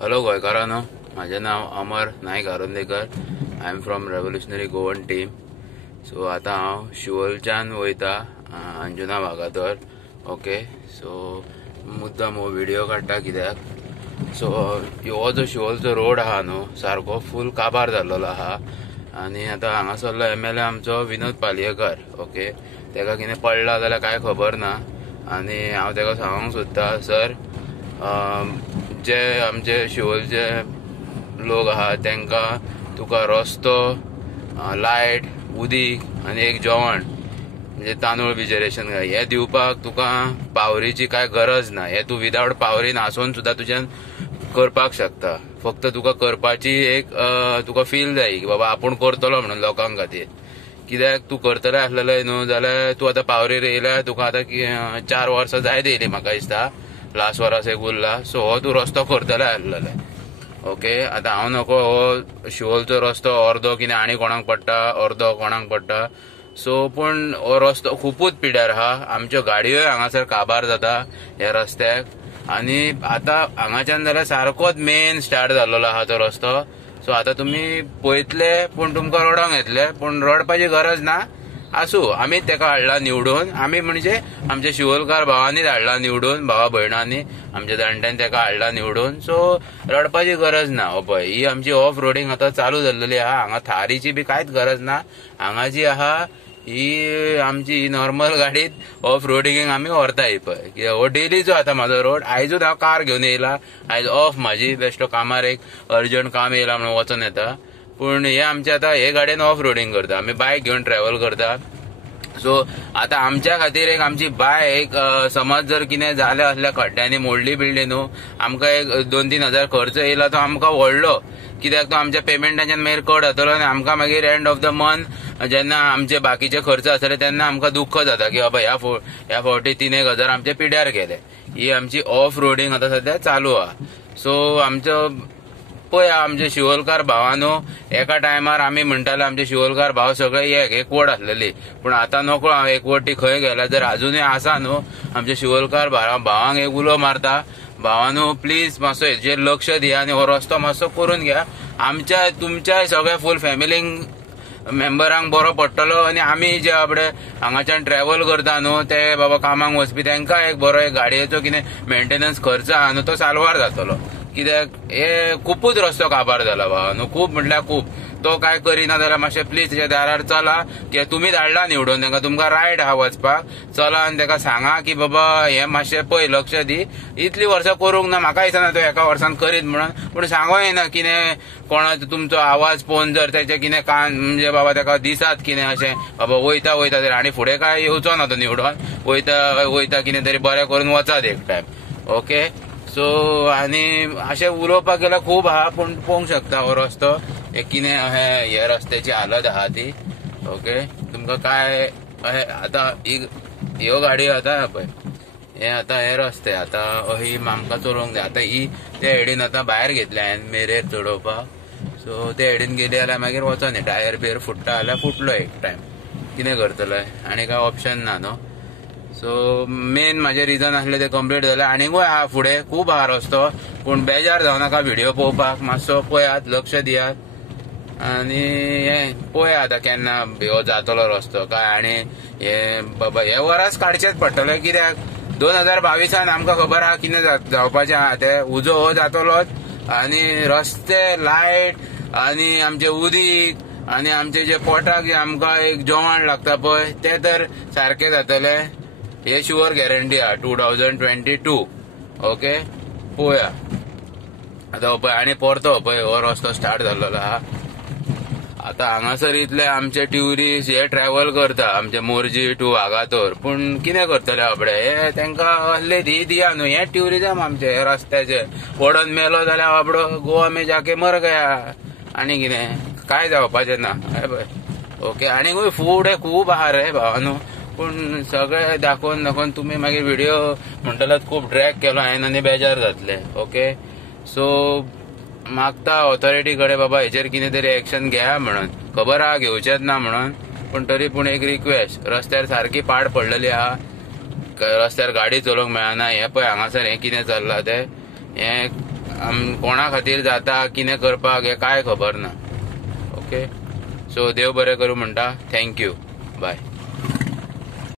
Hello गोंयकारांनो, माझे नाव Amar Nayak Arondekar. I am from revolutionary Goan team. So आता हांव शिवोलच्यान वयता अंजुना वागातोर. ओके, सो मुद्दाम हो व्हिडिओ काडटा कित्याक सो हो जो शिवोलचो रोड आहा न्हू सारको फूल काबार जाल्लो आहा. आनी आतां हांगासरलो MLA आमचो विनोद पालयेकर. ओके, तेका कितें पडला जाल्यार काय खबर ना. आनी हांव तेका सांगूंक सोदता, सर जे आमचे शिवोलचे लोक आहा तांकां तुका रस्तो, लायट, उदीक आनी एक जेवण म्हणजे तांदूळ बी रेशन हे दिवपाक तुका पावरीची काय गरज ना. हे तूं विदावट पावरीन आसून सुद्दां तुज्यान करपाक शकता. फक्त तुका करपाची एक तुका फील जाय की बाबा आपूण करतलो म्हणून लोकांक खातीर. कित्याक तूं करतलें आसलेलें न्हू जाल्यार तूं आतां पावरीर येयल्यार तुका आतां 4 वर्सां जायत येयली म्हाका दिसता. लास्ट वर्स एक उरला. सो हो तूं रस्तो करतलें आसलेलें. ओके, आतां हांव नको हो शिवोलचो रस्तो अर्दो कितें आनी कोणाक पडटा, अर्दो कोणाक पडटा. सो पूण हो रस्तो खूबच पिड्यार आहा. आमच्यो गाडयोय हांगासर काबार जाता ह्या रस्त्याक. आनी आतां हांगाच्यान जाल्यार सारकोच मेन स्टार्ट जाल्लो आहा तो रस्तो. सो आतां तुमी पळयतले पूण तुमकां रडोंक येतले, पूण रडपाची गरज ना. आसूं, आमीच तेका हाडला निवडून. आमी म्हणजे आमच्या शिवोलकार भावांनीच हाडला निवडून, भावा भयणांनी आमच्या जाणट्यान तेका हाडला निवडून. सो रडपाची गरज ना. हो पळय, ही आमची ऑफ रोडिंग आतां चालू जाल्लेली आहा. हांगा थारीची बी कांयच गरज ना. हांगा जी आहा ही आमची नॉर्मल गाडीत ऑफ रोडिंगेक आमी व्हरताय पळय. कित्याक हो डेलीचो आतां म्हाजो रोड. आयजूच हांव कार घेवन येयला. आयज ऑफ म्हाजी बेश्टो कामार एक अर्जंट काम येयला म्हणून वचून येता. पूण हे आमचे आतां हे गाडयेन ऑफ रोडिंग करता. आमी बायक घेवन ट्रॅव्हल करता. सो आतां आमच्या खातीर एक आमची बायक समज जर कितें जालें असल्या खड्ड्यांनी मोडली बिडली न्हू, आमकां एक 2-3 हजार खर्च येयला तो आमकां व्हडलो. कित्याक तो आमच्या पेमेंटाच्यान मागीर कट जातलो आनी आमकां मागीर एंड ऑफ द मंथ जेन्ना आमचे बाकीचे खर्च आसतले तेन्ना आमकां दुख्ख जाता की बाबा ह्या फावटी 3-1 हजार आमचे पिड्यार गेले. ही आमची ऑफ रोडिंग आतां सध्या चालू आहा. सो आमचो पळय आमचे शिवोलकार भावांनो, एका टायमार आमी म्हणटाले आमचे शिवोलकार भाव सगळे एकवट आसलेली. पूण आतां नको हांव एकवटी खंय गेला. जर अजुनूय आसा न्हू आमचे शिवोलकार भावांक एक उलो मारता, भावांनो प्लीज मातसो हेचेर लक्ष दिया आनी हो रस्तो मातसो करून घ्या. आमच्या तुमच्या सगळ्या फूल फॅमिलींक मेंबरांक बरो पडटलो. आनी आमी जे आपणे हांगाच्यान ट्रॅव्हल करता न्हू ते बाबा कामाक वचपी तांकां एक बरो एक गाडयेचो कितें मेंटेनन्स खर्च आहा न्हू तो साल्वार जातलो. कित्याक हे खूबच रस्तो काबार जाला बाबा न्हू, खूब म्हटल्यार खूब. तो काय करिना जाल्यार मातशें प्लीज तेच्या दारार चला. कित्याक तुमीच हाडला निवडून तांकां, तुमकां रायट आहा वचपाक. चला आनी ताका सांगा की बाबा हें मातशें पळय लक्ष दी. इतलीं वर्सां करूंक ना, म्हाका दिसना तो एका वर्सान करीत म्हणून. पूण सांगूं येना कितें कोणाचो तुमचो आवाज पळोवन जर तेचें कितें म्हणजे बाबा ताका दिसात कितें अशें बाबा वयता तरी आनी फुडें काय येवचो ना तो निवडून. वयता कितें तरी बरें करून वचात एक टायम. ओके, सो आनी अशें उलोवपाक गेल्यार खूब आहा. पूण पळोवंक शकता हो रस्तो एक कितें अशें हे रस्त्याची हालत आहा ती. ओके, तुमकां काय अशें आतां ह्यो गाडयो आतां पळय हे आतां हे रस्ते आतां अही आमकां चलोवंक जाय. आतां ही ते हेडीन आतां भायर घेतल्या हांवें मेरेर चडोवपाक. सो ते हेडीन गेली जाल्यार मागीर वचोन टायर बियर फुट्टा जाल्यार फुटलो एक टायम. कितें करतले, आनी काय ऑप्शन ना न्हू. सो मेन म्हाजे रिजन आसले ते कंप्लीट जाले. आनीकूय आहा फुडें खूब आहा रस्तो. पूण बेजार जावं नाका व्हिडिओ पळोवपाक. मातसो पळयात, लक्ष दियात. आनी हे पळया आतां केन्ना ह्यो जातलो रस्तो काय. आनी हे बाबा हे वरास काडचेच पडटले. कित्याक 2022 आमकां खबर आहा कितें जावपाचें आहा तें. उजो हो जातलोच. आनी रस्ते, लायट आनी आमचे उदीक आनी आमचे जे पोटाक जे आमकां एक जेवण लागता पळय तें तर सारकें जातलें. हे शुअर गॅरंटी आहा 2022. ओके, पळया आतां पळय आनी परतो पळय हो रस्तो स्टार्ट जाल्लो आहा. आतां हांगासर इतले आमचे ट्युरिस्ट हे ट्रॅव्हल करता आमचे मोरजी टू वागातोर. पूण कितें करतले आपणे हे तांकां असले दिया न्हू. हे ट्युरिजम आमचे हे रस्त्याचे. पडोन मेलो जाल्यार बाबडो गोवा में जाके मर गया. आनी कितें काय जावपाचें ना. ओके, आनीकूय फूड खूब आहा रे भावानू. पूण सगळें दाखोवन तुमी मागीर व्हिडिओ म्हणटल्यार खूब ड्रॅग केलो हांवें आनी बेजार जातले. ओके, सो मागता ऑथॉरिटी कडेन बाबा हेचेर कितें तरी एक्शन घेया म्हणून. खबर आहा घेवचेच ना म्हणून, पूण तरी पूण एक रिक्वेस्ट. रस्त्यार सारकी पाड पडलेली आहा. रस्त्यार गाडी चलोवंक मेळना. हे पळय हांगासर हें कितें चल्लां तें. हें कोणा खातीर जाता कितें करपाक हें काय खबर ना. ओके, सो देव बरें करूं म्हणटा. Thank you, bye.